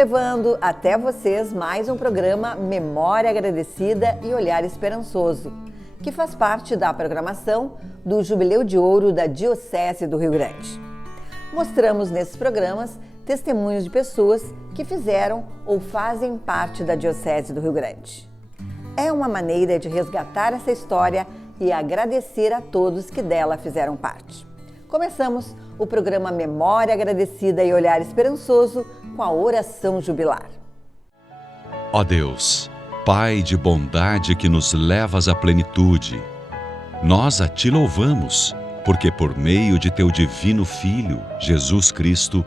levando até vocês mais um programa Memória Agradecida e Olhar Esperançoso, que faz parte da programação do Jubileu de Ouro da Diocese do Rio Grande. Mostramos nesses programas testemunhos de pessoas que fizeram ou fazem parte da Diocese do Rio Grande. É uma maneira de resgatar essa história e agradecer a todos que dela fizeram parte. Começamos o programa Memória Agradecida e Olhar Esperançoso com a oração jubilar. Ó Deus, Pai de bondade que nos levas à plenitude, nós a Ti louvamos, porque por meio de Teu divino Filho, Jesus Cristo,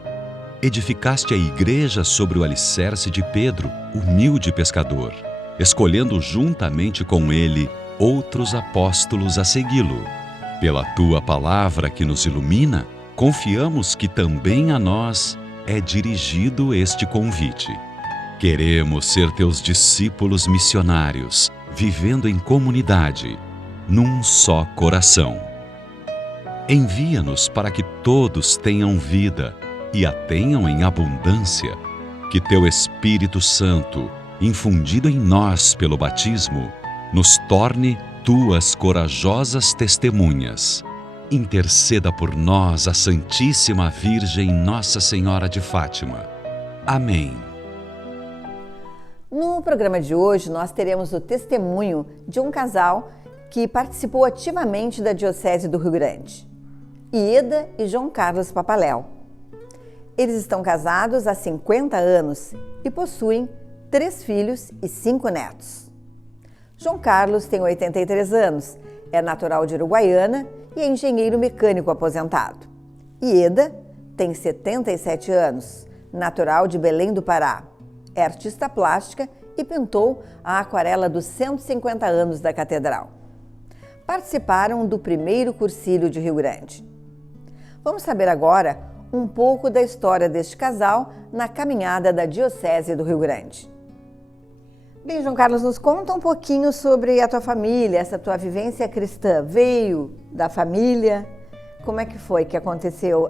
edificaste a Igreja sobre o alicerce de Pedro, humilde pescador, escolhendo juntamente com ele outros apóstolos a segui-lo. Pela Tua palavra que nos ilumina, confiamos que também a nós é dirigido este convite. Queremos ser Teus discípulos missionários, vivendo em comunidade, num só coração. Envia-nos para que todos tenham vida e a tenham em abundância, que Teu Espírito Santo, infundido em nós pelo batismo, nos torne Tuas corajosas testemunhas. Interceda por nós a Santíssima Virgem Nossa Senhora de Fátima. Amém. No programa de hoje, nós teremos o testemunho de um casal que participou ativamente da Diocese do Rio Grande, Ieda e João Carlos Papaléu. Eles estão casados há 50 anos e possuem 3 filhos e 5 netos. João Carlos tem 83 anos, é natural de Uruguaiana e é engenheiro mecânico aposentado. Ieda tem 77 anos, natural de Belém do Pará, é artista plástica e pintou a aquarela dos 150 anos da Catedral. Participaram do primeiro Cursilho de Rio Grande. Vamos saber agora um pouco da história deste casal na caminhada da Diocese do Rio Grande. Bem, João Carlos, nos conta um pouquinho sobre a tua família, essa tua vivência cristã. Veio da família? Como é que foi que aconteceu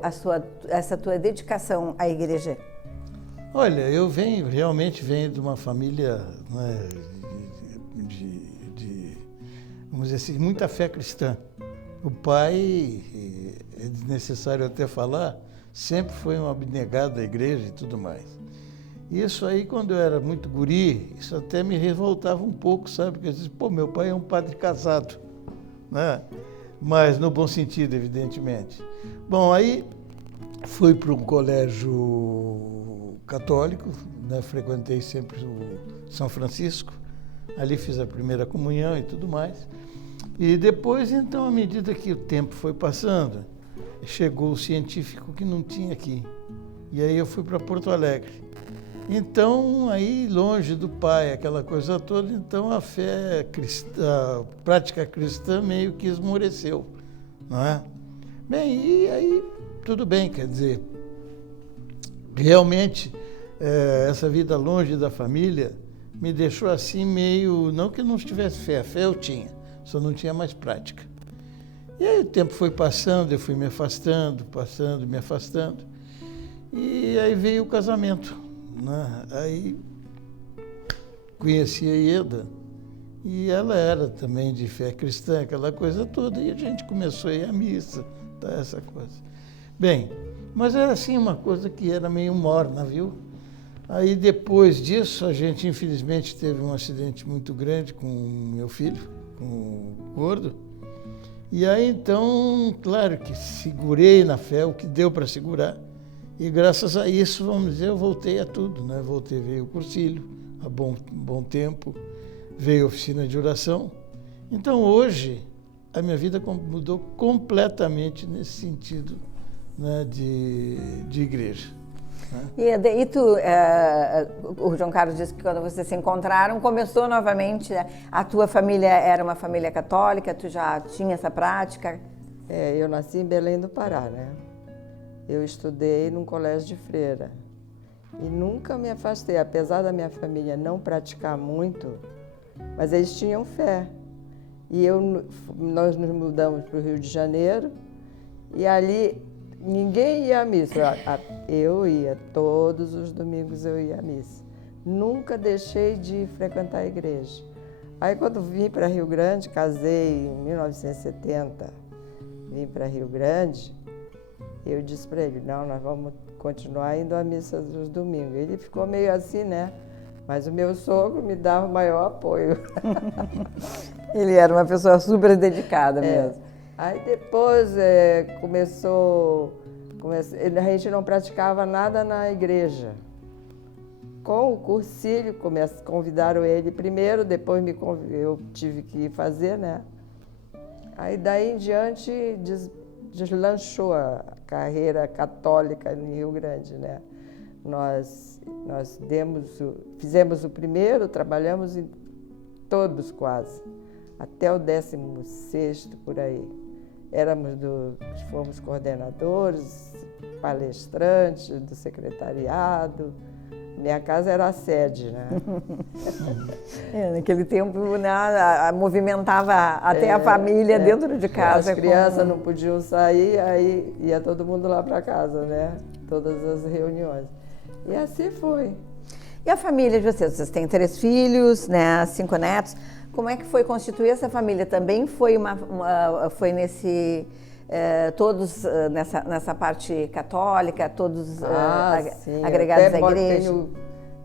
essa tua dedicação à igreja? Olha, eu realmente venho de uma família, né, vamos dizer assim, muita fé cristã. O pai, é desnecessário até falar, sempre foi um abnegado da igreja e tudo mais. Isso aí, quando eu era muito guri, isso até me revoltava um pouco, sabe? Porque eu disse, meu pai é um padre casado, né? Mas no bom sentido, evidentemente. Bom, aí fui para um colégio católico, né? Frequentei sempre o São Francisco, ali fiz a primeira comunhão e tudo mais. E depois, então, à medida que o tempo foi passando, chegou o científico que não tinha aqui. E aí eu fui para Porto Alegre. Então, aí longe do pai, aquela coisa toda, então a fé cristã, a prática cristã meio que esmoreceu, não é? Bem, e aí tudo bem, quer dizer, realmente essa vida longe da família me deixou assim meio, não que eu não tivesse fé, a fé eu tinha, só não tinha mais prática. E aí o tempo foi passando, eu fui me afastando, me afastando, e aí veio o casamento. Aí conheci a Ieda e ela era também de fé cristã, aquela coisa toda, e a gente começou a ir à missa, tá, essa coisa. Bem, mas era assim uma coisa que era meio morna, viu? Aí depois disso a gente infelizmente teve um acidente muito grande com o meu filho, com o Gordo, e aí então, claro que segurei na fé o que deu para segurar. E graças a isso, vamos dizer, eu voltei a tudo, né? Veio o cursilho, há bom tempo, veio a oficina de oração. Então, hoje, a minha vida mudou completamente nesse sentido, né, de igreja. Né? E tu, o João Carlos disse que quando vocês se encontraram, começou novamente, a tua família era uma família católica, tu já tinha essa prática? Eu nasci em Belém do Pará, né? Eu estudei num colégio de freira e nunca me afastei, apesar da minha família não praticar muito, mas eles tinham fé. E nós nos mudamos para o Rio de Janeiro e ali ninguém ia à missa. Eu ia, todos os domingos eu ia à missa. Nunca deixei de frequentar a igreja. Aí quando vim para Rio Grande, casei em 1970, vim para Rio Grande, eu disse para ele, não, nós vamos continuar indo à missa dos domingos. Ele ficou meio assim, né? Mas o meu sogro me dava o maior apoio. Ele era uma pessoa super dedicada mesmo. Aí depois a gente não praticava nada na igreja. Com o cursilho, convidaram ele primeiro, depois eu tive que fazer, né? Aí daí em diante deslanchou a carreira católica em Rio Grande, né? Nós fizemos o primeiro, trabalhamos em todos quase, até o 16º por aí. Fomos coordenadores, palestrantes do secretariado. Minha casa era a sede, né? Naquele tempo, né, movimentava até a família dentro de casa. As crianças não podiam sair, aí ia todo mundo lá para casa, né? Todas as reuniões. E assim foi. E a família de vocês? Vocês têm 3 filhos, né, 5 netos. Como é que foi constituir essa família? Também foi foi todos nessa parte católica, todos agregados à igreja? Tenho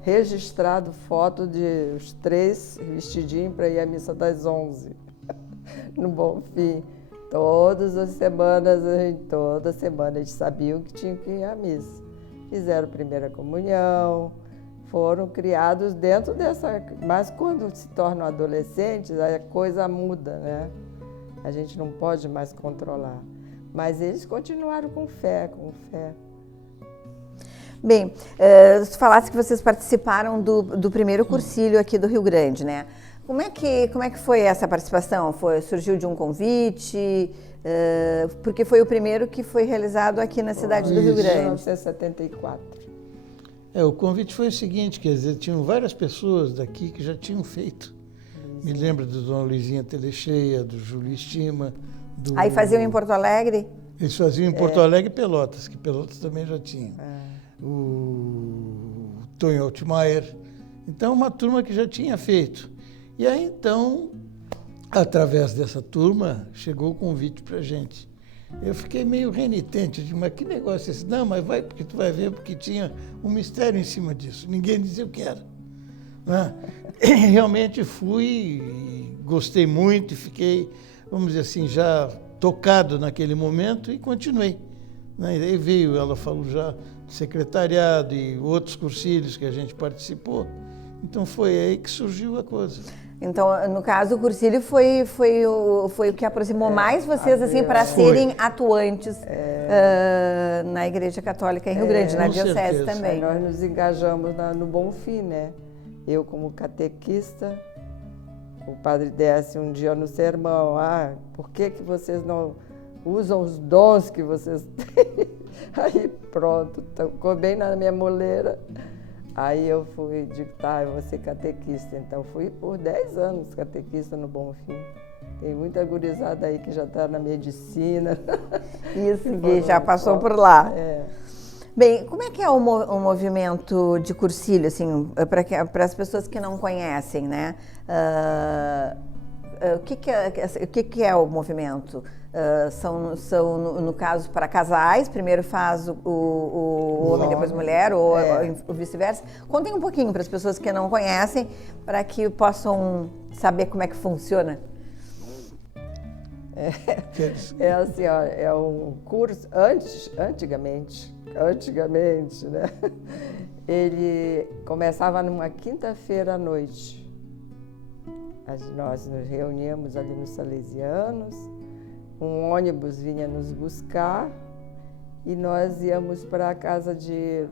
registrado foto de os 3 vestidinhos para ir à missa das 11, no Bonfim. Toda semana eles sabiam que tinham que ir à missa. Fizeram primeira comunhão, foram criados dentro dessa... Mas quando se tornam adolescentes, a coisa muda, né? A gente não pode mais controlar. Mas eles continuaram com fé. Bem, você falasse que vocês participaram do primeiro cursilho aqui do Rio Grande, né? Como é que foi essa participação? Surgiu de um convite? Porque foi o primeiro que foi realizado aqui na cidade do Rio Grande. Em 1974. O convite foi o seguinte, quer dizer, tinham várias pessoas daqui que já tinham feito. Me lembro do Dona Luizinha Telecheia, do Júlio Estima. Aí faziam em Porto Alegre? Eles faziam em Porto Alegre e Pelotas, que Pelotas também já tinha. O Tonho Altmaier. Então, uma turma que já tinha feito. E aí, então, através dessa turma, chegou o convite para a gente. Eu fiquei meio renitente, de mas que negócio é esse? Não, mas vai, porque tu vai ver, porque tinha um mistério em cima disso. Ninguém dizia o que era. Né? Realmente fui, gostei muito e fiquei, vamos dizer assim, já tocado naquele momento e continuei. Né? E aí veio, ela falou já, secretariado e outros cursilhos que a gente participou. Então foi aí que surgiu a coisa. Então, no caso, o cursilho foi o que aproximou mais vocês assim para serem atuantes na Igreja Católica em Rio Grande, na diocese também. Aí nós nos engajamos no Bonfim, né? Eu como catequista, o padre Décio um dia no sermão, por que vocês não usam os dons que vocês têm? Aí pronto, ficou bem na minha moleira. Aí eu digo, eu vou ser catequista. Então fui por 10 anos catequista no Bonfim. Tem muita gurizada aí que já está na medicina. Isso, que já passou por lá. Bem, como é que é o movimento de cursilho, assim, para as pessoas que não conhecem, né? O que é o movimento? São no caso, para casais, primeiro faz o homem, depois a mulher, ou vice-versa. Contem um pouquinho para as pessoas que não conhecem, para que possam saber como é que funciona. Assim, é um curso, antigamente, né? Ele começava numa quinta-feira à noite. Nós nos reuníamos ali nos Salesianos, um ônibus vinha nos buscar e nós íamos para a casa de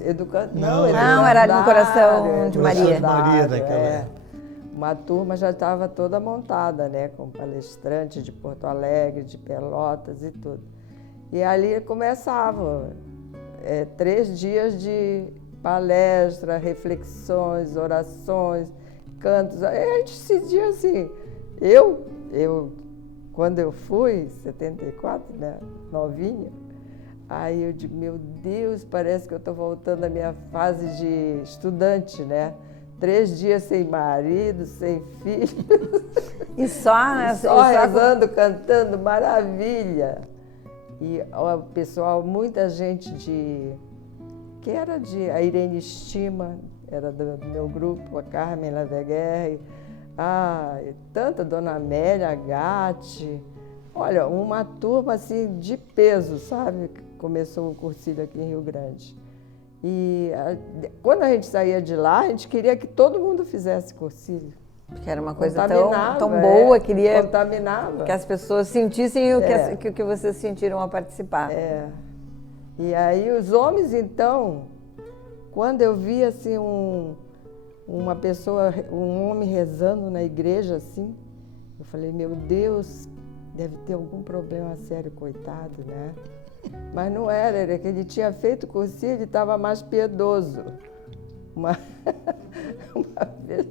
educador. Não, era no Coração de Maria. Maria daquela época. Uma turma já estava toda montada, né, com palestrantes de Porto Alegre, de Pelotas e tudo. E ali começava 3 dias de palestra, reflexões, orações, cantos. Aí a gente decidia assim, quando eu fui, 74, né, novinha, Aí eu digo, meu Deus, parece que eu estou voltando à minha fase de estudante, né? 3 dias sem marido, sem filho. E só Rezando, cantando, maravilha. E o pessoal, muita gente a Irene Estima, era do meu grupo, a Carmen Laveguerre, tanta Dona Amélia Gatti. Olha, uma turma assim de peso, sabe? Começou o cursilho aqui em Rio Grande. E quando a gente saía de lá, a gente queria que todo mundo fizesse cursilho. Porque era uma coisa Contaminava, tão boa, contaminava. que as pessoas sentissem o que vocês sentiram ao participar. E aí os homens, então, quando eu vi assim uma pessoa, um homem rezando na igreja assim, eu falei, meu Deus, deve ter algum problema sério, coitado, né? Mas não era que ele tinha feito cursilho e estava mais piedoso. Uma vez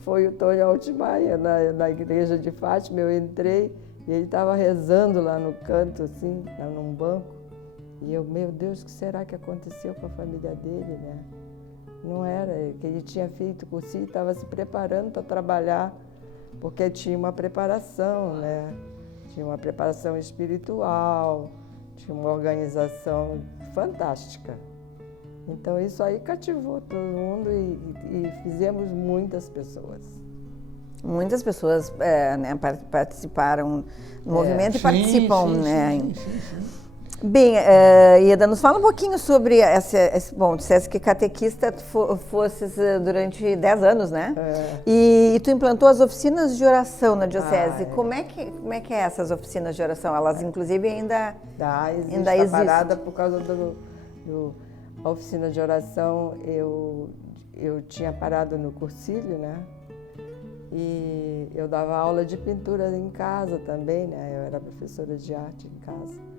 foi o Tony Altmaia na igreja de Fátima, eu entrei e ele estava rezando lá no canto, assim, num banco. E eu, meu Deus, o que será que aconteceu com a família dele, né? Não era, que ele tinha feito cursilho e estava se preparando para trabalhar, porque tinha uma preparação, né? Tinha uma preparação espiritual, tinha uma organização fantástica. Então isso aí cativou todo mundo e fizemos muitas pessoas. Muitas pessoas né, participaram do movimento e participam, né? Sim. Bem, Ieda, nos fala um pouquinho sobre bom, disseste que catequista fosses durante 10 anos, né? E tu implantou as oficinas de oração na diocese. Como é que é essas oficinas de oração? Elas, inclusive, ainda existem. Parada por causa a oficina de oração, eu tinha parado no cursilho, né? E eu dava aula de pintura em casa também, né? Eu era professora de arte em casa.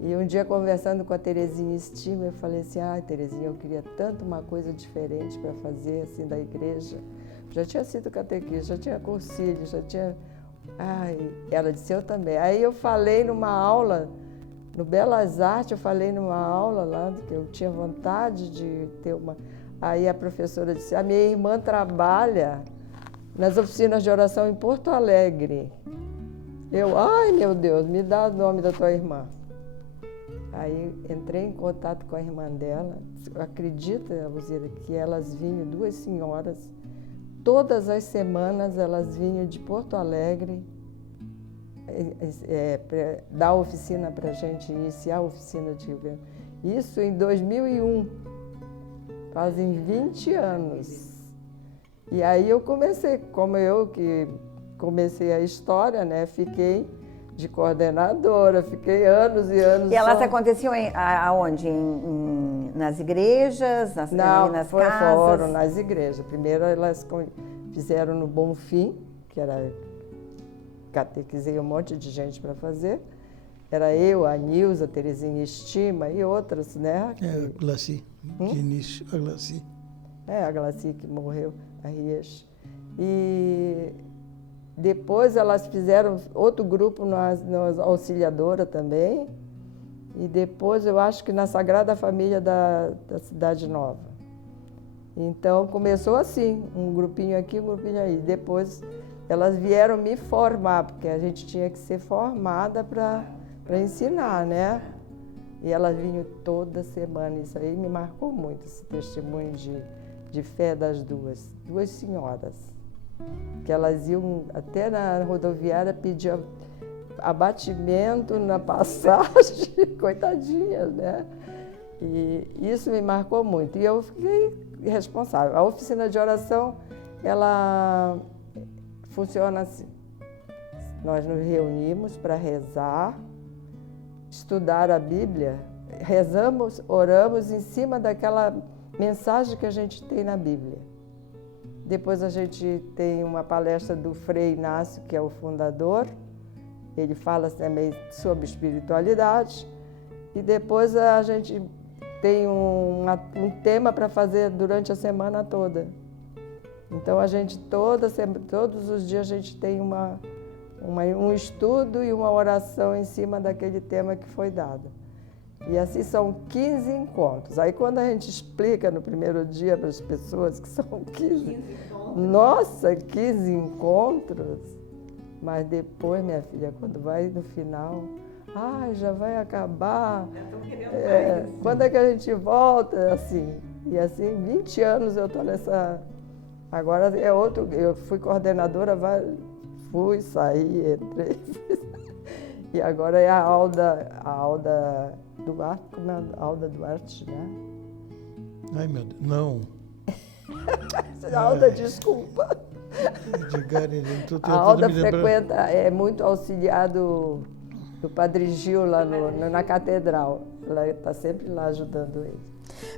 E um dia, conversando com a Terezinha Estima, eu falei assim, Terezinha, eu queria tanto uma coisa diferente para fazer, assim, da igreja. Já tinha sido catequista, já tinha cursilho, já tinha... Ela disse, eu também. Aí eu falei numa aula, no Belas Artes, eu falei numa aula lá, que eu tinha vontade de ter uma... Aí a professora disse, a minha irmã trabalha nas oficinas de oração em Porto Alegre. Eu, meu Deus, me dá o nome da tua irmã. Aí entrei em contato com a irmã dela, acredita, Luzira, que elas vinham, 2 senhoras, todas as semanas elas vinham de Porto Alegre dar oficina para a gente, iniciar a oficina de Rio Grande. Isso em 2001, fazem 20 anos. E aí eu comecei, como eu que comecei a história, né, fiquei de coordenadora, fiquei anos e anos. E elas aconteciam aonde? Nas igrejas? Nas casas? Foram nas igrejas. Primeiro elas fizeram no Bonfim, que era... Catequizei um monte de gente para fazer. Era eu, a Nilza, a Terezinha Estima e outras, né? A Glaci, de início, a Glaci. A Glaci que morreu, a Rias. E... Depois elas fizeram outro grupo na Auxiliadora também. E depois eu acho que na Sagrada Família da Cidade Nova. Então começou assim, um grupinho aqui, um grupinho aí. Depois elas vieram me formar, porque a gente tinha que ser formada para ensinar, né? E elas vinham toda semana. Isso aí me marcou muito, esse testemunho de fé das duas senhoras. Que elas iam até na rodoviária pedir abatimento na passagem, coitadinhas, né? E isso me marcou muito. E eu fiquei responsável. A oficina de oração, ela funciona assim. Nós nos reunimos para rezar, estudar a Bíblia, rezamos, oramos em cima daquela mensagem que a gente tem na Bíblia. Depois a gente tem uma palestra do Frei Inácio, que é o fundador. Ele fala também sobre espiritualidade. E depois a gente tem um tema para fazer durante a semana toda. Então a gente, todos os dias, a gente tem um estudo e uma oração em cima daquele tema que foi dado. E assim são 15 encontros. Aí quando a gente explica no primeiro dia para as pessoas que são 15 nossa, 15 encontros, mas depois, minha filha, quando vai no final, já vai acabar. Quando é que a gente volta? Assim, e assim, 20 anos eu estou nessa. Agora é outro. Eu fui coordenadora, fui, saí, entrei. E agora é a Alda Duarte, como é? Alda Duarte, né? Ai, meu Deus, não. Alda, desculpa. A Alda frequenta, é muito auxiliar do Padre Gil lá na catedral. Ela está sempre lá ajudando ele.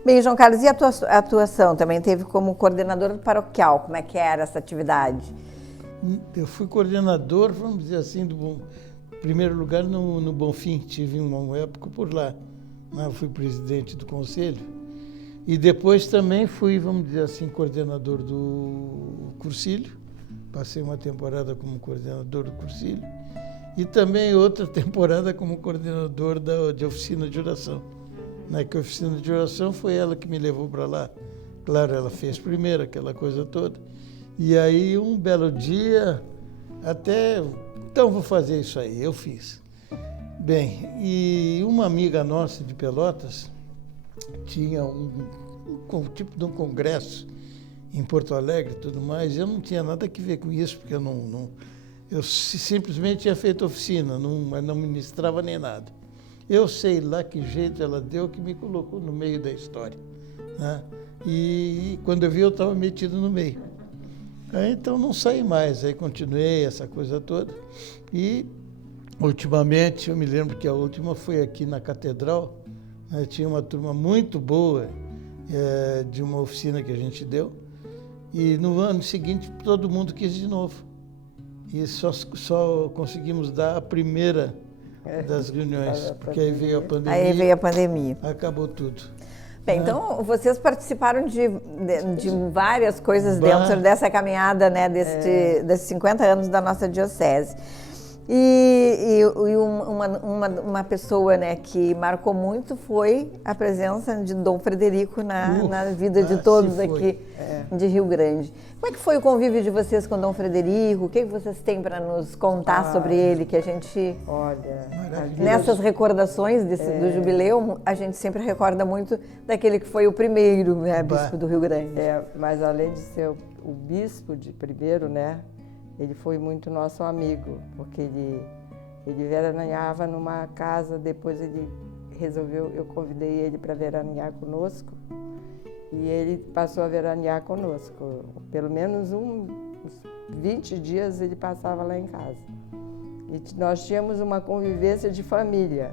Bem, João Carlos, e a tua atuação? Também teve como coordenador paroquial, como é que era essa atividade? Eu fui coordenador, vamos dizer assim, em primeiro lugar no Bonfim, tive uma época por lá. Eu fui presidente do conselho. E depois também fui, vamos dizer assim, coordenador do Cursilho. Passei uma temporada como coordenador do Cursilho. E também outra temporada como coordenador de oficina de oração. Que a oficina de oração foi ela que me levou para lá. Claro, ela fez primeiro, aquela coisa toda. E aí, um belo dia, então vou fazer isso aí, eu fiz. Bem, e uma amiga nossa de Pelotas tinha um tipo de um congresso em Porto Alegre e tudo mais. Eu não tinha nada a ver com isso, porque eu simplesmente tinha feito oficina, mas não ministrava nem nada. Eu sei lá que jeito ela deu que me colocou no meio da história. E quando eu vi, eu estava metido no meio. Aí, então não saí mais, aí continuei essa coisa toda. E ultimamente, eu me lembro que a última foi aqui na Catedral. Tinha uma turma muito boa de uma oficina que a gente deu. E no ano seguinte, todo mundo quis de novo. E só conseguimos dar a primeira das reuniões, porque aí veio a pandemia. Aí veio a pandemia. Acabou tudo. Bem, então vocês participaram de várias coisas dentro dessa caminhada, né, desses 50 anos da nossa diocese. E uma pessoa, né, que marcou muito foi a presença de Dom Frederico na vida de todos aqui de Rio Grande. Como é que foi o convívio de vocês com Dom Frederico? O que vocês têm para nos contar sobre ele? Que a gente, nessas recordações do jubileu, a gente sempre recorda muito daquele que foi o primeiro, né, bispo do Rio Grande. Mas além de ser o bispo de primeiro, né, ele foi muito nosso amigo, porque ele veraneava numa casa, depois ele resolveu, eu convidei ele para veranear conosco, e ele passou a veranear conosco. Pelo menos uns 20 dias ele passava lá em casa. E nós tínhamos uma convivência de família,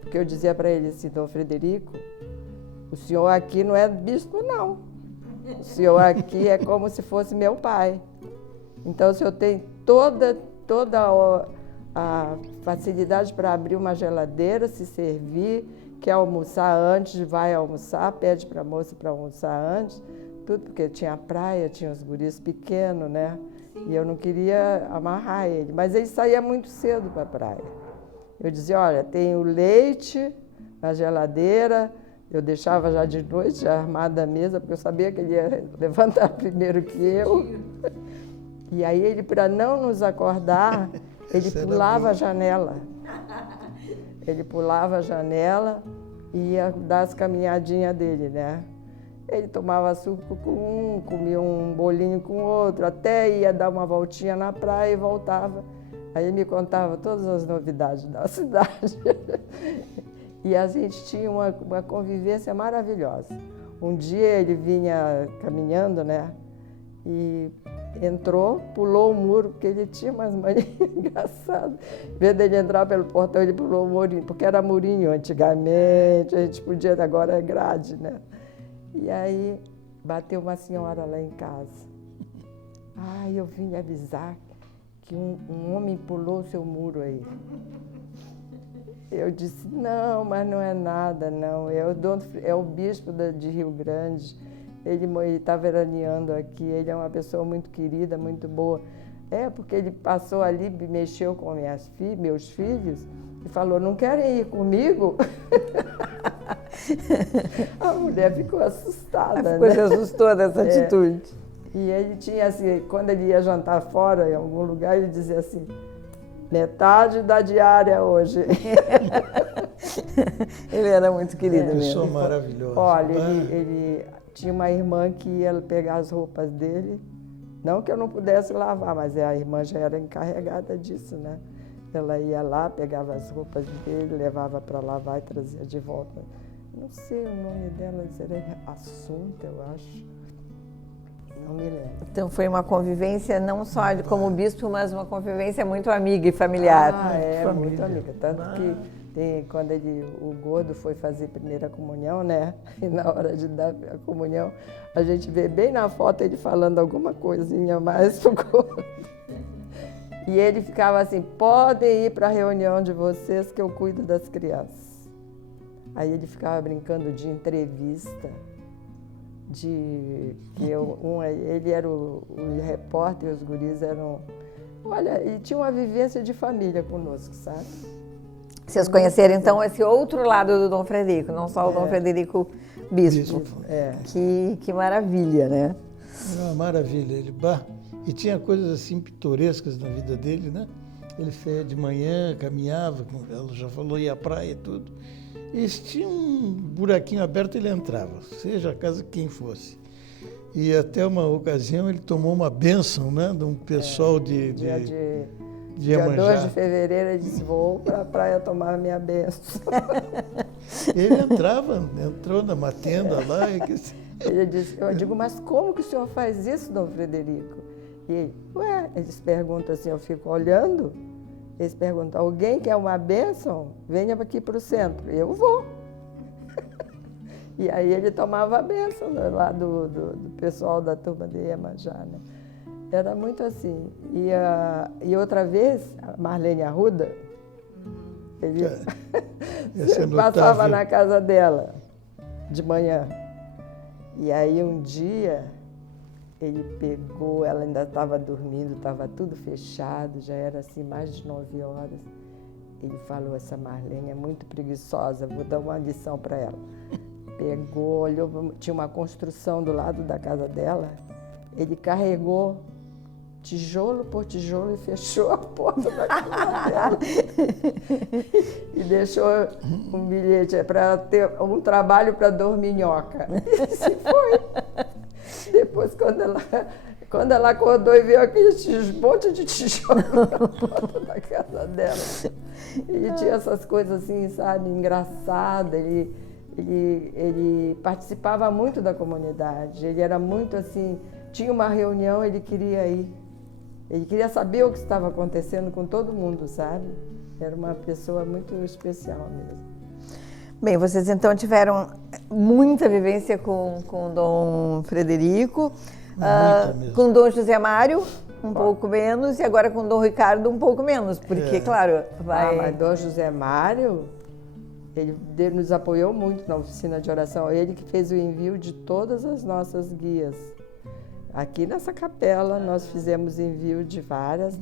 porque eu dizia para ele assim: Dom Frederico, o senhor aqui não é bispo, não. O senhor aqui é como se fosse meu pai. Então, o senhor tem toda a facilidade para abrir uma geladeira, se servir, quer almoçar antes, vai almoçar, pede para a moça para almoçar antes, tudo porque tinha praia, tinha os guris pequenos, né? E eu não queria amarrar ele, mas ele saía muito cedo para a praia. Eu dizia: olha, tem o leite na geladeira. Eu deixava já de noite armada a mesa, porque eu sabia que ele ia levantar primeiro que eu. E aí ele, para não nos acordar, ele pulava a janela. Ele pulava a janela e ia dar as caminhadinhas dele, né? Ele tomava suco com um, comia um bolinho com outro, até ia dar uma voltinha na praia e voltava. Aí ele me contava todas as novidades da cidade. E a gente tinha uma convivência maravilhosa. Um dia ele vinha caminhando, né? E entrou, pulou o muro, porque ele tinha umas manias engraçadas. Em vez dele entrar pelo portão, ele pulou o murinho, porque era murinho antigamente, a gente podia, agora é grade, né? E aí bateu uma senhora lá em casa. Eu vim avisar que um homem pulou o seu muro aí. Eu disse: não, mas não é nada, não. É o bispo de Rio Grande. Ele está veraneando aqui, ele é uma pessoa muito querida, muito boa. Porque ele passou ali, mexeu com meus filhos, e falou, não querem ir comigo? A mulher ficou assustada, Ficou, né? se assustou dessa atitude. E ele tinha assim, quando ele ia jantar fora, em algum lugar, ele dizia assim, metade da diária hoje. Ele era muito querido Pessoa mesmo. maravilhosa. Olha, ele tinha uma irmã que ia pegar as roupas dele, não que eu não pudesse lavar, mas a irmã já era encarregada disso, né? Ela ia lá, pegava as roupas dele, levava para lavar e trazia de volta. Não sei o nome dela, era Assunta, eu acho. Não me lembro. Então foi uma convivência não só como bispo, mas uma convivência muito amiga e familiar. Ah, é, Família. muito amiga. Tanto que quando o Gordo foi fazer primeira comunhão, né? E na hora de dar a comunhão, a gente vê bem na foto ele falando alguma coisinha a mais pro Gordo. E ele ficava assim, podem ir para a reunião de vocês que eu cuido das crianças. Aí ele ficava brincando de entrevista, ele era o repórter e os guris eram... Olha, e tinha uma vivência de família conosco, sabe? Vocês conheceram, então, esse outro lado do Dom Frederico, não só o Dom Frederico bispo. É. Que maravilha, né? Era uma maravilha. E tinha coisas assim pitorescas na vida dele, né? Ele saía de manhã, caminhava, ela já falou, ia à praia e tudo. E se tinha um buraquinho aberto, ele entrava, seja a casa quem fosse. E até uma ocasião ele tomou uma bênção, né? De um pessoal Dia 2 Iemanjá. de fevereiro, ele disse, vou para a praia tomar a minha bênção. Ele entrou numa tenda lá. Ele disse, eu digo, mas como que o senhor faz isso, Dom Frederico? E ele, eles perguntam assim, eu fico olhando, eles perguntam, alguém quer uma bênção? Venha aqui para o centro. Eu vou. E aí ele tomava a bênção lá do pessoal da turma de Iemanjá, né? Era muito assim. E outra vez, a Marlene Arruda, ele passava na casa dela de manhã. E aí um dia ele pegou, ela ainda estava dormindo, estava tudo fechado, já era assim mais de 9 horas. Ele falou, essa Marlene é muito preguiçosa, vou dar uma lição para ela. Pegou, olhou, tinha uma construção do lado da casa dela, ele carregou tijolo por tijolo e fechou a porta da casa dela. E deixou um bilhete para ter um trabalho para dorminhoca. E se foi. Depois, quando ela acordou e viu aquele monte de tijolo na porta da casa dela. Ele tinha essas coisas assim, sabe, engraçadas. Ele participava muito da comunidade. Ele era muito assim, tinha uma reunião, ele queria ir. Ele queria saber o que estava acontecendo com todo mundo, sabe? Era uma pessoa muito especial mesmo. Bem, vocês então tiveram muita vivência com o Dom Frederico, com o Dom José Mário, um pouco menos, e agora com o Dom Ricardo, um pouco menos, porque, claro, vai... mas Dom José Mário, ele nos apoiou muito na oficina de oração. Ele que fez o envio de todas as nossas guias. Aqui nessa capela nós fizemos envio de várias.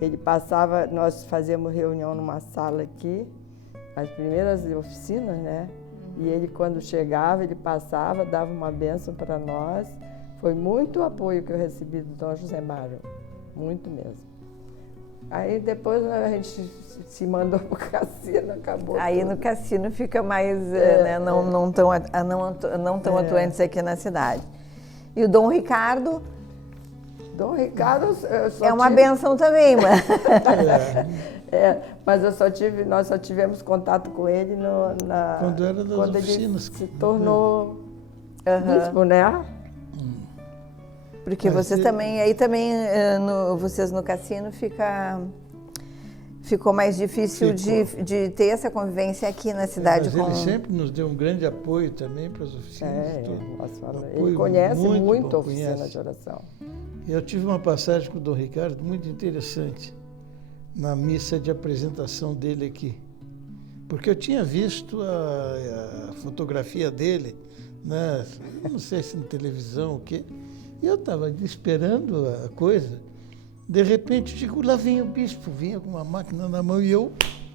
Ele passava, nós fazíamos reunião numa sala aqui, as primeiras oficinas, né? E ele, quando chegava, ele passava, dava uma bênção para nós. Foi muito apoio que eu recebi do Dom José Mário, muito mesmo. Aí depois a gente se mandou para o cassino, acabou. Aí tudo. no cassino fica mais, né, não tão atuantes aqui na cidade. E o Dom Ricardo? Dom Ricardo É uma benção também, mas... mas nós só tivemos contato com ele quando era das oficinas. Ele se tornou bispo, né? Porque vocês também, vocês no cassino ficou mais difícil de ter essa convivência aqui na cidade. Mas ele sempre nos deu um grande apoio também para as oficinas. Ele conhece muito a oficina de oração. Eu tive uma passagem com o Dom Ricardo muito interessante na missa de apresentação dele aqui. Porque eu tinha visto a fotografia dele, né, não sei se na televisão ou o quê, e eu estava esperando a coisa. De repente, digo, lá vem o bispo, vinha com uma máquina na mão e eu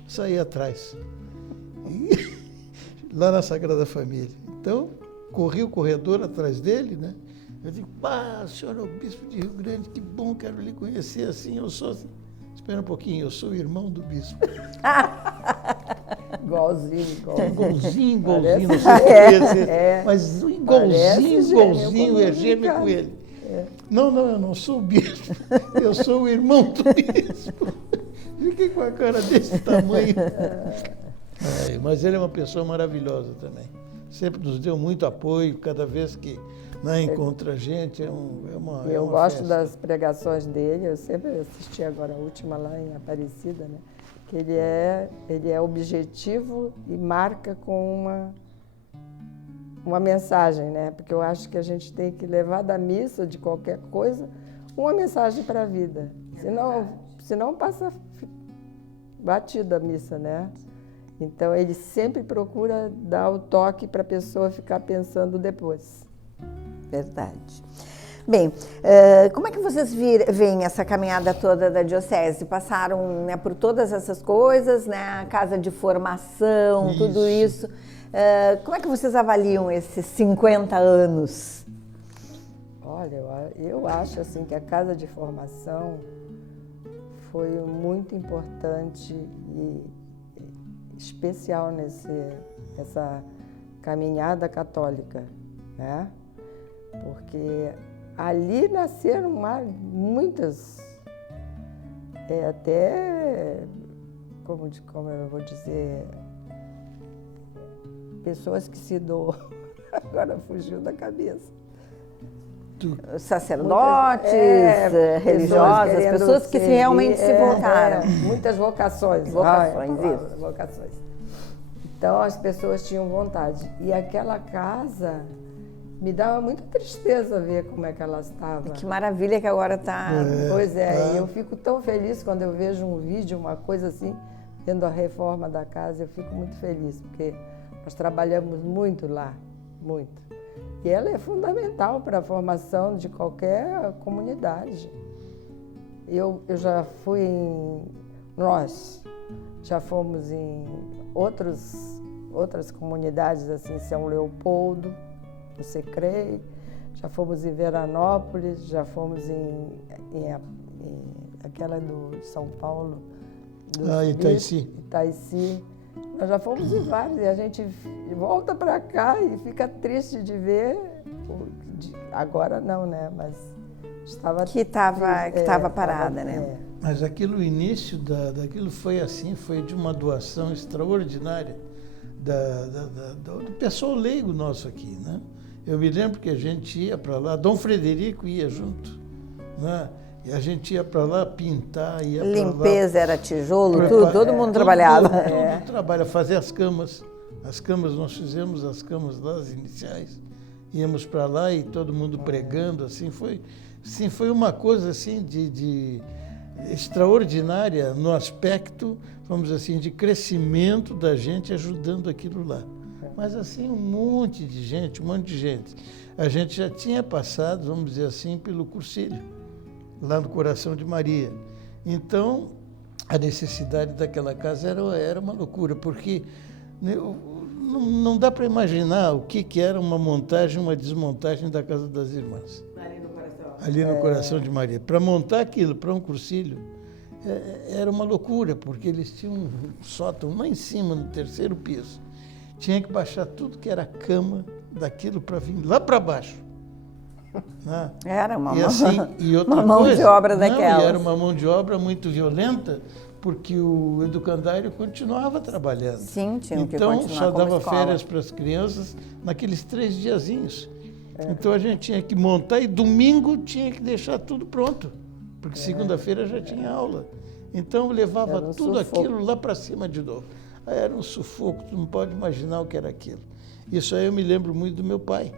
saí atrás. E, lá na Sagrada Família. Então, corri o corredor atrás dele, né? Eu digo, o senhor é o bispo de Rio Grande, que bom, quero lhe conhecer assim, eu sou... Espera um pouquinho, eu sou o irmão do bispo. Igualzinho. Igualzinho, Parece, não sei conhecer, mas igualzinho, é gêmeo com ele. Não, eu não sou o bispo, eu sou o irmão do bispo. Fiquei com a cara desse tamanho. Mas ele é uma pessoa maravilhosa também. Sempre nos deu muito apoio, cada vez que encontra a gente, Eu gosto das pregações dele, eu sempre assisti agora a última lá em Aparecida, né? Que ele é objetivo e marca com uma mensagem, né? Porque eu acho que a gente tem que levar da missa, de qualquer coisa, uma mensagem para a vida. Senão passa batida a missa, né? Então, ele sempre procura dar o toque para a pessoa ficar pensando depois. Verdade. Bem, como é que vocês veem essa caminhada toda da Diocese? Passaram, né, por todas essas coisas, né, a casa de formação, tudo isso. Como é que vocês avaliam esses 50 anos? Olha, eu acho assim, que a casa de formação foi muito importante e especial nessa caminhada católica, né? Porque ali nasceram muitas, até, como eu vou dizer, pessoas que se doam, agora fugiu da cabeça. Sacerdotes, religiosas, pessoas que realmente se voltaram. Muitas vocações. Vocações. Então, as pessoas tinham vontade. E aquela casa me dava muita tristeza ver como é que ela estava. Que maravilha que agora está. Pois é, e eu fico tão feliz quando eu vejo um vídeo, uma coisa assim, vendo a reforma da casa, eu fico muito feliz, porque nós trabalhamos muito lá, muito. E ela é fundamental para a formação de qualquer comunidade. Eu já fui nós já fomos em outras comunidades, assim, São Leopoldo, no Secrei, já fomos em Veranópolis, já fomos em aquela de São Paulo, Itaici. Nós já fomos em vários e a gente volta para cá e fica triste de ver, agora não, né? Mas estava que estava parada, né? Mas o início daquilo foi assim, foi de uma doação extraordinária do pessoal leigo nosso aqui, né? Eu me lembro que a gente ia para lá, Dom Frederico ia junto, né? E a gente ia para lá pintar, ia para lá. Limpeza, era tijolo, tudo, todo mundo trabalhava. Todo trabalha, fazer as camas. As camas, nós fizemos as camas lá, as iniciais. Íamos para lá e todo mundo pregando, assim, foi uma coisa assim de extraordinária no aspecto, vamos dizer assim, de crescimento da gente ajudando aquilo lá. Mas assim, um monte de gente. A gente já tinha passado, vamos dizer assim, pelo Cursilho, lá no Coração de Maria. Então, a necessidade daquela casa era uma loucura, porque não dá para imaginar o que era uma montagem, uma desmontagem da Casa das Irmãs. Ali no Coração de Maria. Para montar aquilo para um cursilho, era uma loucura, porque eles tinham um sótão lá em cima, no 3º piso. Tinha que baixar tudo que era cama daquilo para vir lá para baixo. Né? Era uma mão de obra daquela. Era uma mão de obra muito violenta, porque o educandário continuava trabalhando. Sim, tinha que continuar. Então, só dava férias para as crianças naqueles 3 diazinhos. Então, a gente tinha que montar e domingo tinha que deixar tudo pronto, porque segunda-feira já tinha aula. Então, levava tudo aquilo lá para cima de novo. Era um sufoco, tu não pode imaginar o que era aquilo. Isso aí eu me lembro muito do meu pai.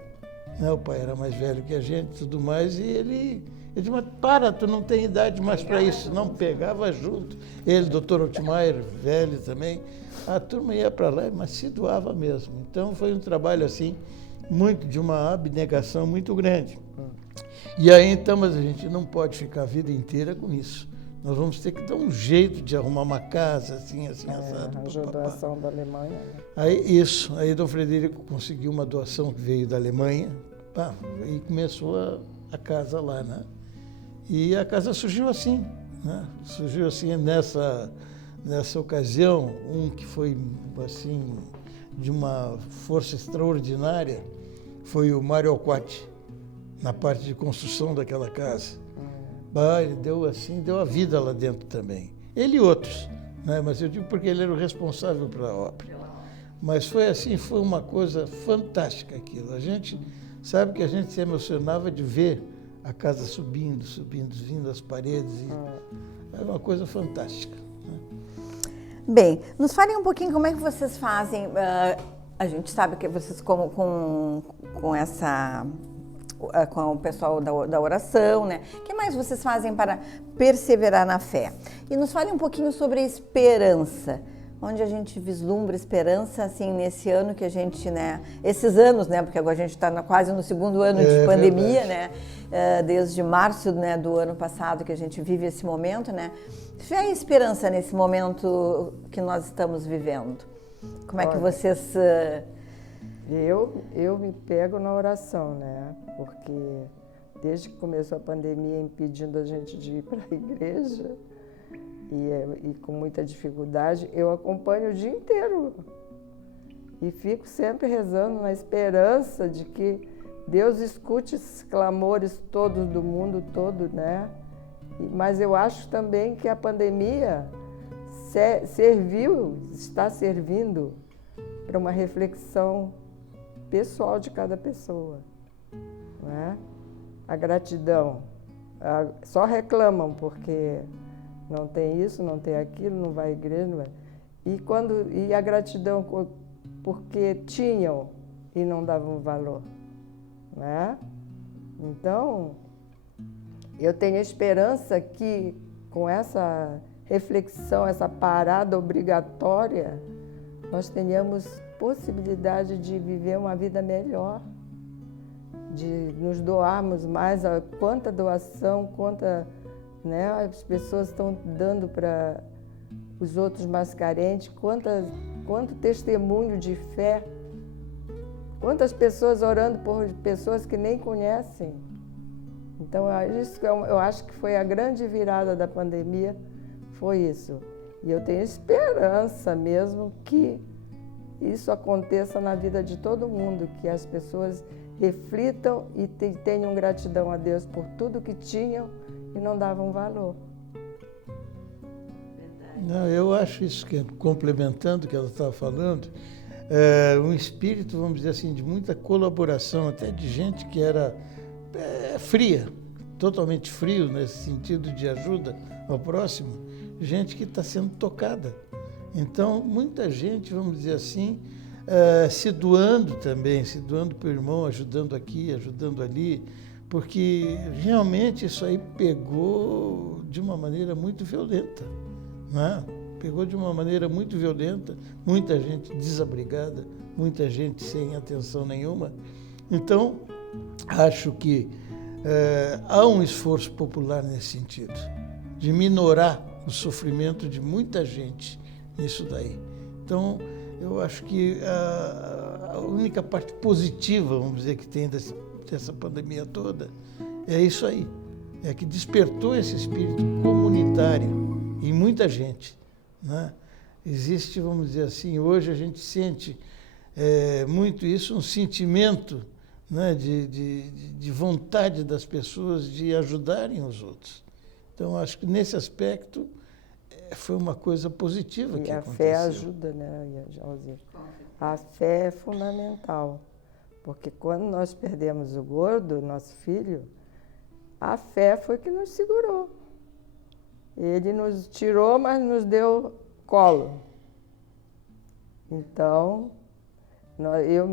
O pai era mais velho que a gente e tudo mais, e ele disse, mas tu não tem idade mais para isso. Não, pegava junto. Ele, doutor Altmaier, velho também, a turma ia para lá, mas se doava mesmo. Então foi um trabalho assim, muito de uma abnegação muito grande. E aí então, mas a gente não pode ficar a vida inteira com isso. nós vamos ter que dar um jeito de arrumar uma casa, assim, assado. Arranjou doação da Alemanha. Né? Aí Dom Frederico conseguiu uma doação que veio da Alemanha, e começou a casa lá, né? E a casa surgiu assim, né? Surgiu assim nessa ocasião, que foi, assim, de uma força extraordinária, foi o Mário Alquati, na parte de construção daquela casa. Ele deu a vida lá dentro também. Ele e outros, né? Mas eu digo porque ele era o responsável pela obra. Mas foi assim, foi uma coisa fantástica aquilo. A gente sabe que a gente se emocionava de ver a casa subindo, vindo as paredes. É uma coisa fantástica. Né? Bem, nos falem um pouquinho como é que vocês fazem. A gente sabe que vocês com o pessoal da oração, né? O que mais vocês fazem para perseverar na fé? E nos fale um pouquinho sobre a esperança, onde a gente vislumbra esperança, assim, nesse ano que a gente, né? Esses anos, né? Porque agora a gente está quase no segundo ano de pandemia, verdade. Né? Desde março, né, do ano passado que a gente vive esse momento, né? Fé e esperança nesse momento que nós estamos vivendo. Como é que vocês... Eu me pego na oração, né? Porque desde que começou a pandemia impedindo a gente de ir para a igreja e com muita dificuldade, eu acompanho o dia inteiro e fico sempre rezando na esperança de que Deus escute esses clamores todos do mundo todo, né? Mas eu acho também que a pandemia está servindo para uma reflexão pessoal de cada pessoa, né? A gratidão, só reclamam porque não tem isso, não tem aquilo, não vai à igreja, não vai. E a gratidão porque tinham e não davam valor, né? Então, eu tenho esperança que com essa reflexão, essa parada obrigatória, nós tenhamos possibilidade de viver uma vida melhor, de nos doarmos mais, quanta doação, né, as pessoas estão dando para os outros mais carentes, quanto testemunho de fé, quantas pessoas orando por pessoas que nem conhecem. Então, eu acho que foi a grande virada da pandemia, foi isso. E eu tenho esperança mesmo que isso aconteça na vida de todo mundo, que as pessoas reflitam e tenham gratidão a Deus por tudo que tinham e não davam valor. Não, eu acho isso, que complementando o que ela estava falando, um espírito, vamos dizer assim, de muita colaboração, até de gente que era fria, totalmente frio nesse sentido de ajuda ao próximo, gente que está sendo tocada. Então, muita gente, vamos dizer assim, se doando também, se doando para o irmão, ajudando aqui, ajudando ali, porque realmente isso aí pegou de uma maneira muito violenta, né? Pegou de uma maneira muito violenta, muita gente desabrigada, muita gente sem atenção nenhuma. Então, acho que há um esforço popular nesse sentido, de minorar o sofrimento de muita gente nisso daí. Então, eu acho que a única parte positiva, vamos dizer, que tem dessa pandemia toda, é isso aí. É que despertou esse espírito comunitário em muita gente, né? Existe, vamos dizer assim, hoje a gente sente muito isso, um sentimento, né, de vontade das pessoas de ajudarem os outros. Então, acho que nesse aspecto foi uma coisa positiva que aconteceu. E a fé ajuda, né, Joãozinho? A fé é fundamental, porque quando nós perdemos o Gordo, nosso filho, a fé foi que nos segurou. Ele nos tirou, mas nos deu colo. Então, eu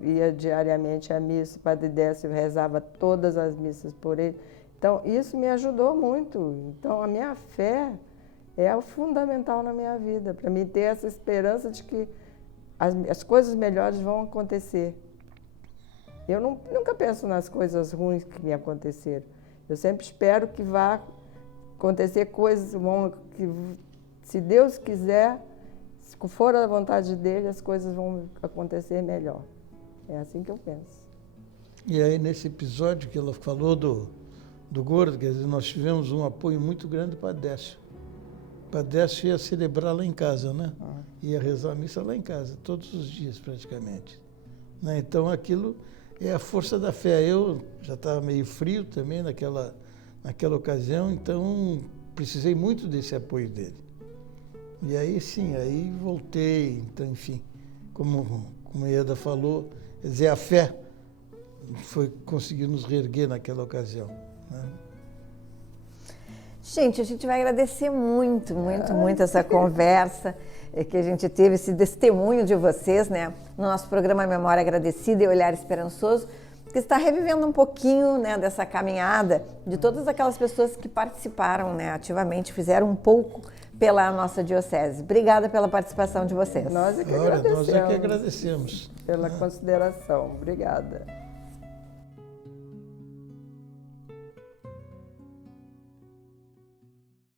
ia diariamente à missa, o Padre Décio rezava todas as missas por ele. Então, isso me ajudou muito. Então, a minha fé é o fundamental na minha vida, para mim ter essa esperança de que as coisas melhores vão acontecer. Eu nunca penso nas coisas ruins que me aconteceram. Eu sempre espero que vá acontecer coisas que, se Deus quiser, se for a vontade dele, as coisas vão acontecer melhor. É assim que eu penso. E aí, nesse episódio que ela falou do Gordo, quer dizer, nós tivemos um apoio muito grande para Décio. Para Décio ia celebrar lá em casa, né? Ia rezar a missa lá em casa, todos os dias praticamente. Né? Então, aquilo é a força da fé. Eu já estava meio frio também naquela ocasião, então precisei muito desse apoio dele. E aí, sim, aí voltei. Então, enfim, como a Ieda falou, quer dizer, a fé foi conseguir nos reerguer naquela ocasião. Né? Gente, a gente vai agradecer muito, muito, muito essa conversa que a gente teve, esse testemunho de vocês, né? No nosso programa Memória Agradecida e Olhar Esperançoso, que está revivendo um pouquinho, né, dessa caminhada de todas aquelas pessoas que participaram, né, ativamente, fizeram um pouco pela nossa diocese. Obrigada pela participação de vocês. Nós é que Nós é que agradecemos. pela consideração. Obrigada.